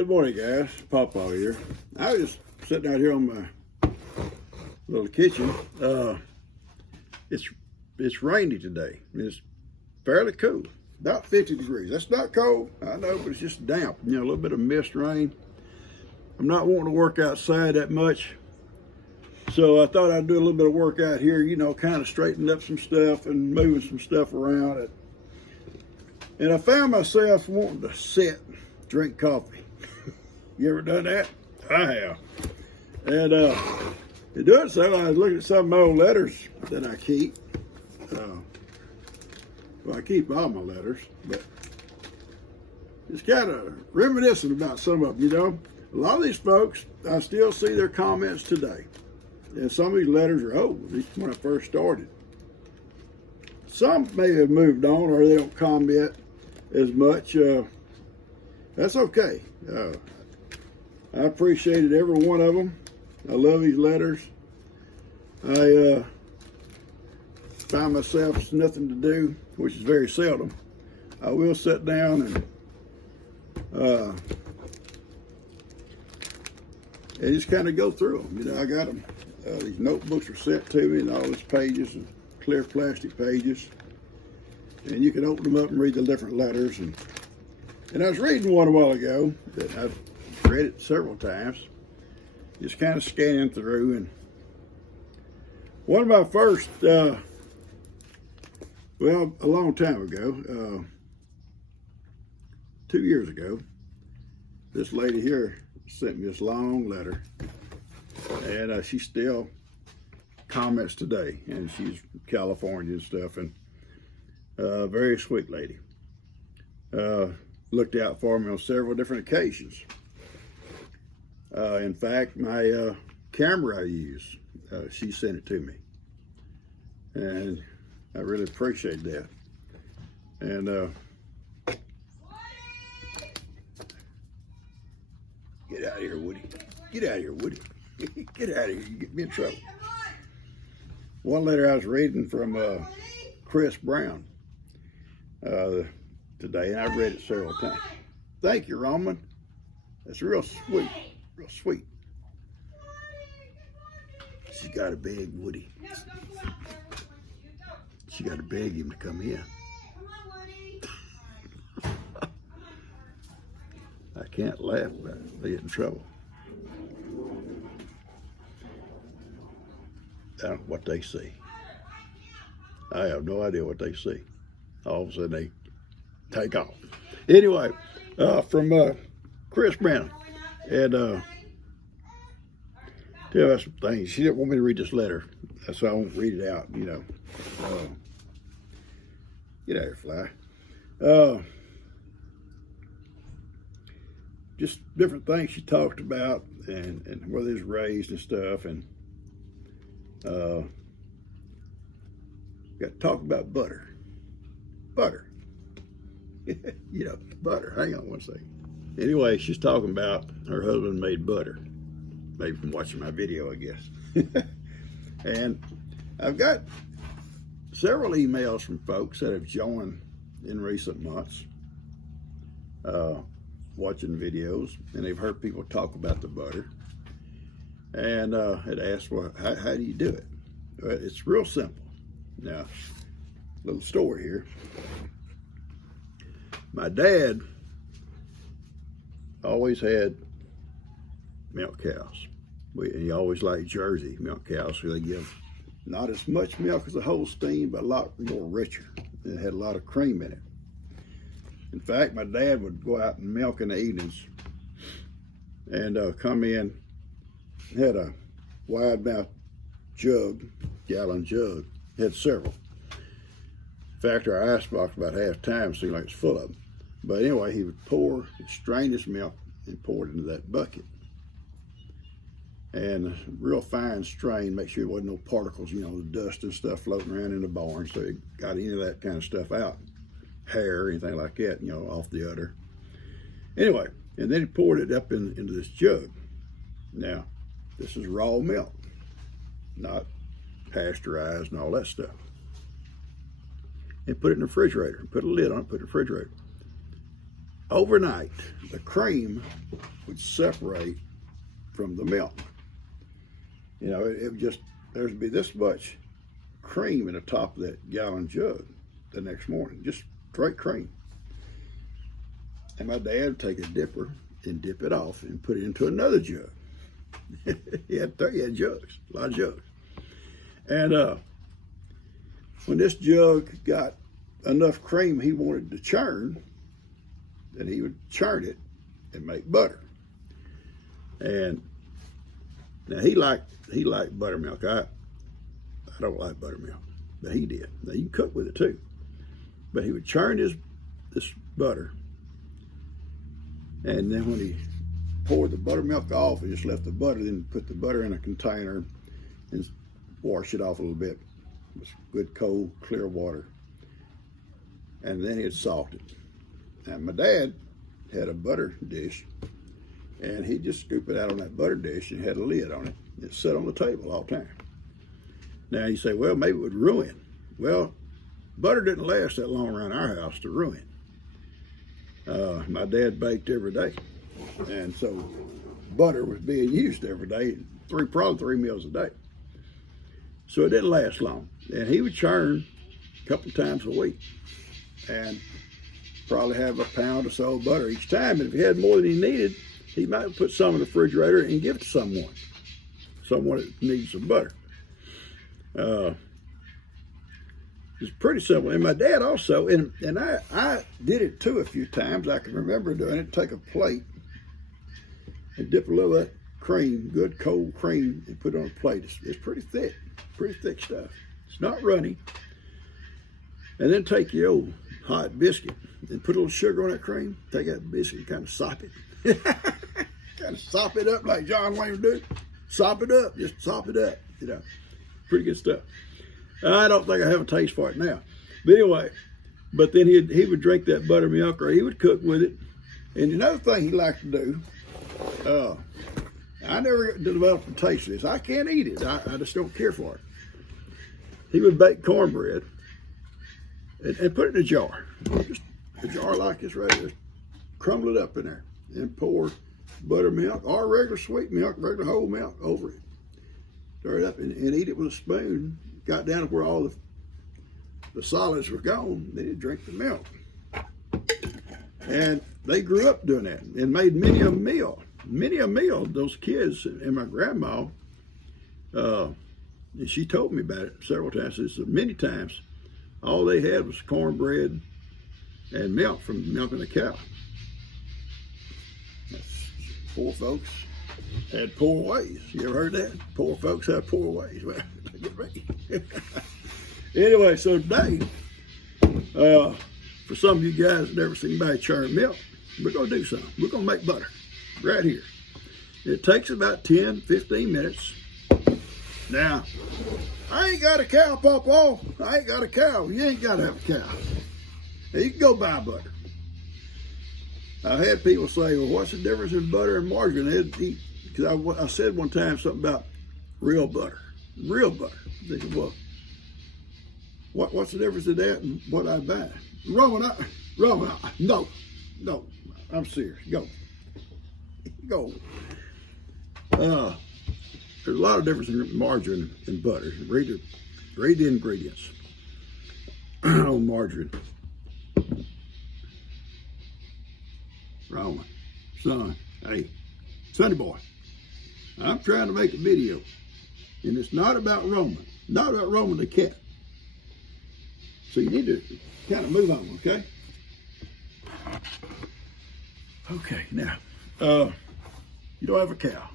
Good morning, guys. Pawpaw here. I was just sitting out here on my little kitchen. It's rainy today. It's fairly cool, about 50 degrees. That's not cold, I know, but it's just damp. You know, a little bit of mist rain. I'm not wanting to work outside that much, so I thought I'd do a little bit of work out here. You know, kind of straighten up some stuff and moving some stuff around. And I found myself wanting to sit, drink coffee. You ever done that? I have. And to do it, so I was looking at some of my old letters that I keep. Well, I keep all my letters, but it's kind of reminiscent about some of them, you know. A lot of these folks, I still see their comments today. And some of these letters are old, at least when I first started. Some may have moved on or they don't comment as much. That's okay. I appreciated every one of them. I love these letters. I find myself with nothing to do, which is very seldom. I will sit down and just kind of go through them. You know, I got them. These notebooks are sent to me, and all these pages, and clear plastic pages, and you can open them up and read the different letters. And I was reading one a while ago that I've read it several times, just kind of scanning through, and one of my first, well, a long time ago, 2 years ago, this lady here sent me this long letter, and she still comments today, and she's from California and stuff, and very sweet lady. Looked out for me on several different occasions. In fact, my camera I use, she sent it to me, and I really appreciate that. And get out of here, Woody. Get out of here, Woody. Get out of here. You get me in trouble. One letter I was reading from Chris Brown today, and I've read it several times. Thank you, Roman. That's real sweet. Real sweet. She's got to beg Woody. She got to beg him to come in. I can't laugh about it. They get in trouble. I don't know what they see. I have no idea what they see. All of a sudden they take off. Anyway, from Chris Brown. And tell her some things. She didn't want me to read this letter, so I won't read it out, you know. Get out here, fly. Just different things she talked about, and where they was raised and stuff, and got to talk about butter. Butter. You know, butter. Hang on one second. Anyway, she's talking about her husband made butter. Maybe from watching my video, I guess. And I've got several emails from folks that have joined in recent months, watching videos, and they've heard people talk about the butter, and had asked, well, how do you do it? Well, it's real simple. Now, little story here. My dad always had milk cows. He always liked Jersey milk cows, so they give not as much milk as a Holstein, but a lot more richer. It had a lot of cream in it. In fact, my dad would go out and milk in the evenings and come in, had a wide mouth jug, gallon jug, had several. In fact, our ice box about half time seemed like it's full of them. But anyway, he would strain his milk and pour it into that bucket. And real fine strain, make sure there wasn't no particles, you know, the dust and stuff floating around in the barn, so he got any of that kind of stuff out. Hair, anything like that, you know, off the udder. Anyway, and then he poured it up into this jug. Now, this is raw milk, not pasteurized and all that stuff. And put it in the refrigerator, put a lid on it, put it in the refrigerator. overnight, the cream would separate from the milk. You know, it would just, there'd be this much cream in the top of that gallon jug the next morning, just straight cream. And my dad would take a dipper and dip it off and put it into another jug. he had jugs, a lot of jugs. And when this jug got enough cream he wanted to churn, then he would churn it and make butter. And now he liked buttermilk. I don't like buttermilk, but he did. Now you can cook with it too. But he would churn this butter, and then when he poured the buttermilk off, he just left the butter, then put the butter in a container and wash it off a little bit with good cold clear water, and then he'd salt it. And my dad had a butter dish, and he'd just scoop it out on that butter dish and had a lid on it. It sat on the table all the time. Now you say, well, maybe it would ruin. Well, butter didn't last that long around our house to ruin. My dad baked every day, and so butter was being used every day, probably 3 meals a day. So it didn't last long. And he would churn a couple times a week and probably have a pound or so of butter each time. And if he had more than he needed, he might put some in the refrigerator and give it to someone that needs some butter. It's pretty simple. And my dad also, and I did it too a few times. I can remember doing it. Take a plate and dip a little of that cream, good cold cream, and put it on a plate. It's pretty thick stuff. It's not runny. And then take your old hot biscuit and put a little sugar on that cream. Take that biscuit and kind of sop it. Kind of sop it up like John Wayne would do. Sop it up, just sop it up, you know. Pretty good stuff. I don't think I have a taste for it now. But anyway, but then he would drink that buttermilk, or he would cook with it. And another thing he liked to do, I never developed a taste for this. I can't eat it. I just don't care for it. He would bake cornbread and put it in a jar. Just a jar like this right there. Crumble it up in there and pour buttermilk or regular sweet milk, regular whole milk over it. Stir it up and eat it with a spoon. Got down to where all the solids were gone, then he'd drink the milk. And they grew up doing that and made many a meal. Many a meal, those kids and my grandma, and she told me about it several times. She said many times, all they had was cornbread and milk from milking a cow. Poor folks had poor ways. You ever heard that? Poor folks have poor ways. Well, get ready. Anyway, so today, for some of you guys that never seen anybody churn milk, we're going to do something. We're going to make butter right here. It takes about 10, 15 minutes. Now, I ain't got a cow, Pawpaw. I ain't got a cow. You ain't got to have a cow. Now, you can go buy butter. I've had people say, well, what's the difference in butter and margarine? Because I said one time something about real butter. Real butter. They said, well, what's the difference in that and what I buy? Roman, no, I'm serious. Go. There's a lot of difference in margarine and butter. Read the ingredients on margarine. Roman, son, hey, Sonny boy, I'm trying to make a video, and it's not about Roman the cat. So you need to kind of move on, okay? Okay, now, you don't have a cow.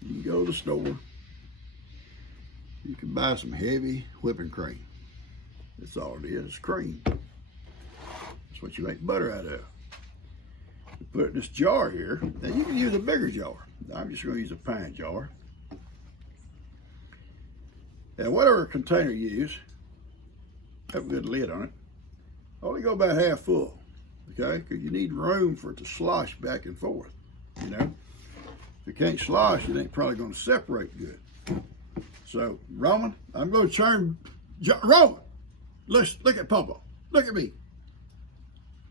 You can go to the store. You can buy some heavy whipping cream. That's all it is, it's cream. That's what you make butter out of. Put it in this jar here. Now you can use a bigger jar. I'm just going to use a pint jar. And whatever container you use, have a good lid on it. Only go about half full, okay? Because you need room for it to slosh back and forth, you know? If it can't slosh, it ain't probably going to separate good. So, Roman, I'm going to churn. Roman, look at Papa. Look at me.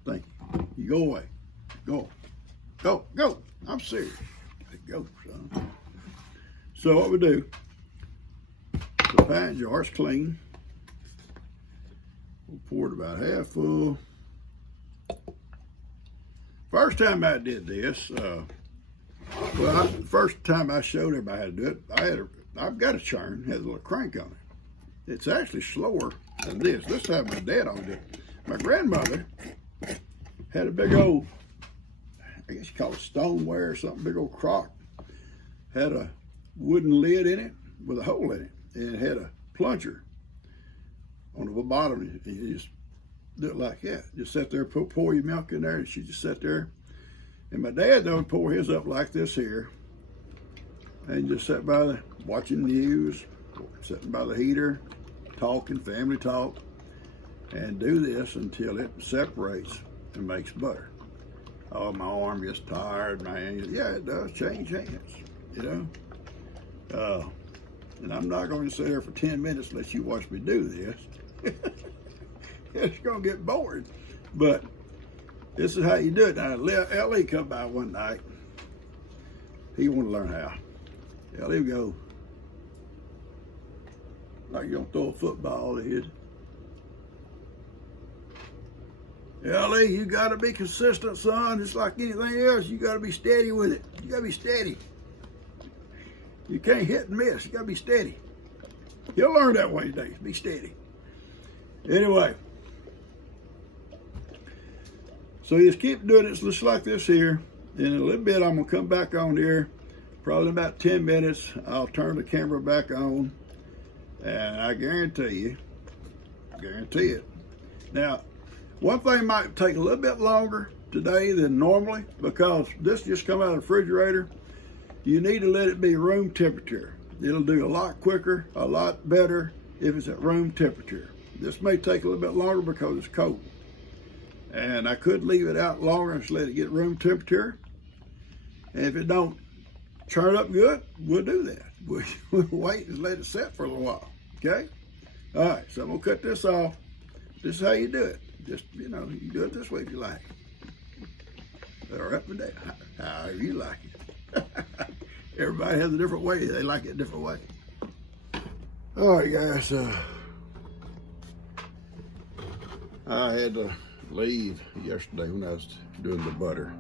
Thank you. You go away. Go. I'm serious. Go, son. So what we do, the pint jar's clean. We'll pour it about half full. First time I did this, first time I showed everybody how to do it, I've got a churn, has a little crank on it. It's actually slower than this. This time my dad on it. My grandmother had a big old, I guess you call it stoneware or something, big old crock. Had a wooden lid in it with a hole in it, and it had a plunger on the bottom. You just do it like that. Just sit there, pour your milk in there, and she just sat there. And my dad would pour his up like this here, and just sat by watching news, sitting by the heater, talking, family talk, and do this until it separates and makes butter. Oh, my arm gets tired, man. Yeah, it does change hands, you know. And I'm not going to sit there for 10 minutes and let you watch me do this. It's going to get boring. But this is how you do it. Now, Ellie come by one night. He wanted to learn how. Ellie would go, like you're going to throw a football at his. Ellie, you got to be consistent, son. It's like anything else. You got to be steady with it. You got to be steady. You can't hit and miss. You got to be steady. He'll learn that one day. Be steady. Anyway. So you just keep doing it just like this here. In a little bit, I'm going to come back on here. Probably about 10 minutes. I'll turn the camera back on. And I guarantee it. Now, one thing might take a little bit longer today than normally because this just come out of the refrigerator. You need to let it be room temperature. It'll do a lot quicker, a lot better if it's at room temperature. This may take a little bit longer because it's cold. And I could leave it out longer and just let it get room temperature. And if it don't churn up good, we'll do that. We'll wait and let it set for a little while, okay? All right, so I'm gonna cut this off. This is how you do it. Just, you know, you do it this way if you like. Or up and down, however you like it. Everybody has a different way. They like it a different way. All right, guys. I had to leave yesterday when I was doing the butter.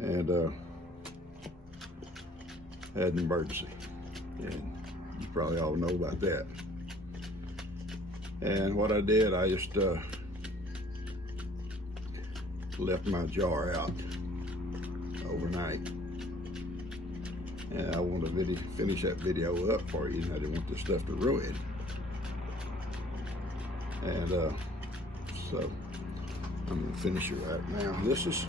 And had an emergency. And you probably all know about that. And what I did, I just left my jar out overnight. And I wanted to finish that video up for you, and I didn't want this stuff to ruin. And so I'm gonna finish it right now. This is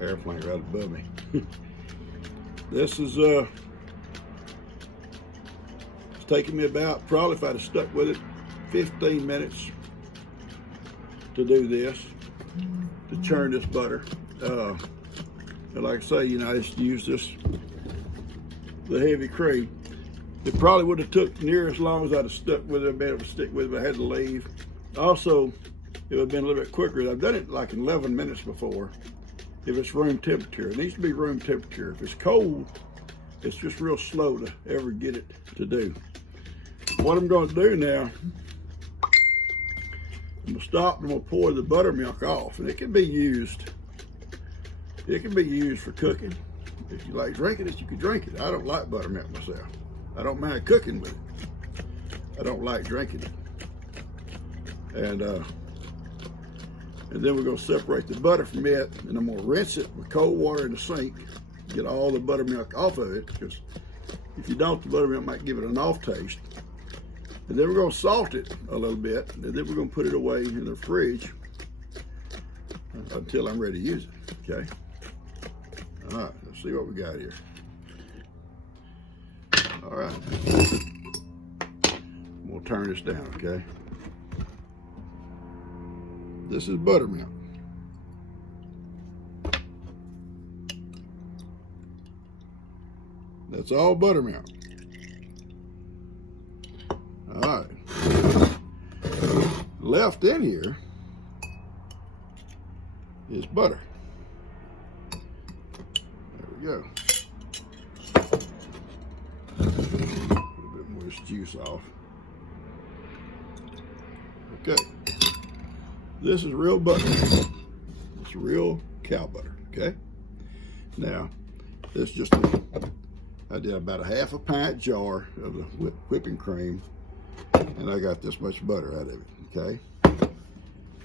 airplane right above me. This is it's taking me about, probably if I'd have stuck with it, 15 minutes to do this, to churn this butter. And like I say, you know, I just use this, the heavy cream. It probably would have took near as long as I'd have stuck with it, I'd been able to stick with it, but I had to leave. Also, it would have been a little bit quicker. I've done it like in 11 minutes before. If it's room temperature, it needs to be room temperature. If it's cold, it's just real slow to ever get it to do. What I'm going to do now, I'm going to stop and I'm going to pour the buttermilk off, and it can be used. It can be used for cooking. If you like drinking it, you can drink it. I don't like buttermilk myself. I don't mind cooking with it. I don't like drinking it. And then we're going to separate the butter from it, and I'm going to rinse it with cold water in the sink, get all the buttermilk off of it, because if you don't, the buttermilk might give it an off taste. And then we're going to salt it a little bit, and then we're going to put it away in the fridge until I'm ready to use it, okay? All right, let's see what we got here. All right, we'll turn this down, okay? This is buttermilk. That's all buttermilk. All right. Left in here is butter. There we go. A little bit more of this juice off. Okay. This is real butter. It's real cow butter, okay? Now, this just, I did about a half a pint jar of the whipping cream, and I got this much butter out of it, okay?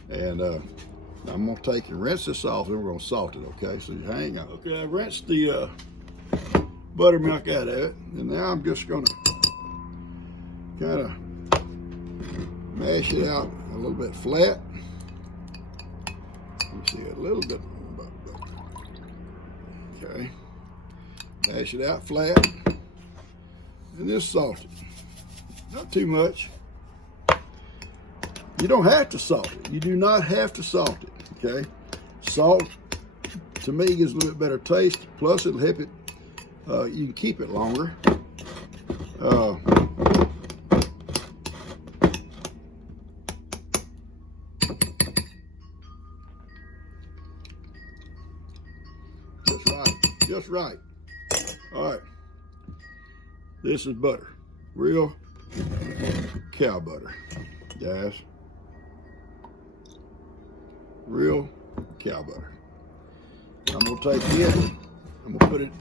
And I'm gonna take and rinse this off, and we're gonna salt it, okay? So you hang on. Okay, I rinsed the buttermilk out of it, and now I'm just gonna kind of mash it out a little bit flat. You see a little bit, okay? Mash it out flat, and just salt it. Not too much. You don't have to salt it. You do not have to salt it, okay? Salt, to me, gives a little bit better taste. Plus, it'll help it, you can keep it longer. Just right. All right. This is butter. Real cow butter, guys. Real cow butter. I'm gonna take it, I'm gonna put it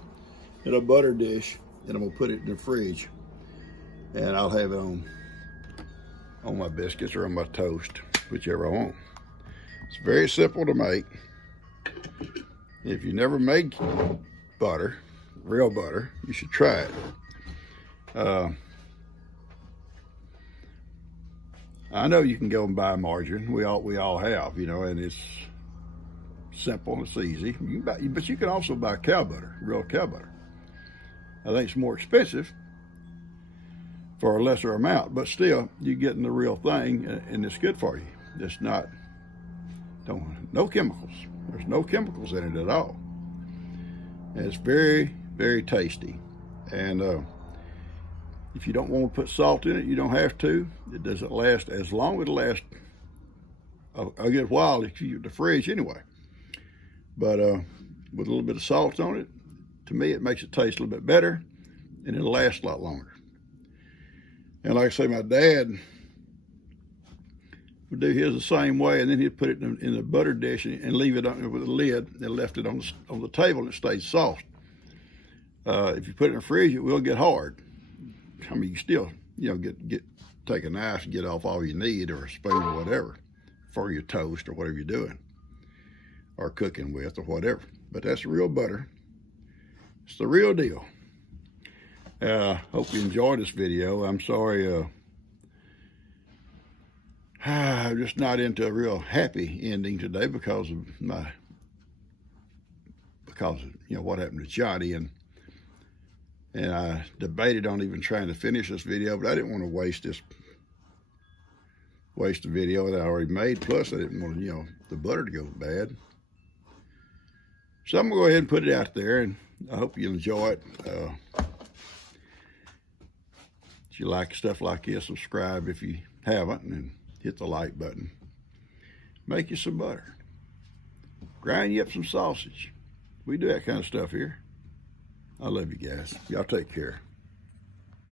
in a butter dish, and I'm gonna put it in the fridge, and I'll have it on my biscuits or on my toast, whichever I want. It's very simple to make. If you never made butter, real butter, you should try it. I know you can go and buy margarine. We all have, you know, and it's simple and it's easy. But you can also buy cow butter, real cow butter. I think it's more expensive for a lesser amount, but still, you're getting the real thing, and it's good for you. It's not, no chemicals. There's no chemicals in it at all. And it's very, very tasty. And if you don't want to put salt in it, you don't have to. It doesn't last as long. It'll last a good while if you use the fridge anyway. But with a little bit of salt on it, to me, it makes it taste a little bit better, and it'll last a lot longer. And like I say, my dad would do his the same way, and then he'd put it in the butter dish and leave it on with a lid, and left it on the table, and it stays soft. If you put it in the fridge, it will get hard. I mean, you still, you know, take a knife and get off all you need, or a spoon or whatever, for your toast or whatever you're doing, or cooking with, or whatever. But that's real butter. It's the real deal. Hope you enjoyed this video. I'm sorry, I'm just not into a real happy ending today because of you know what happened to Johnny, and I debated on even trying to finish this video, but I didn't want to waste the video that I already made. Plus, I didn't want, you know, the butter to go bad. So I'm gonna go ahead and put it out there, and I hope you enjoy it. If you like stuff like this, subscribe if you haven't, and hit the like button. Make you some butter. Grind you up some sausage. We do that kind of stuff here. I love you guys. Y'all take care.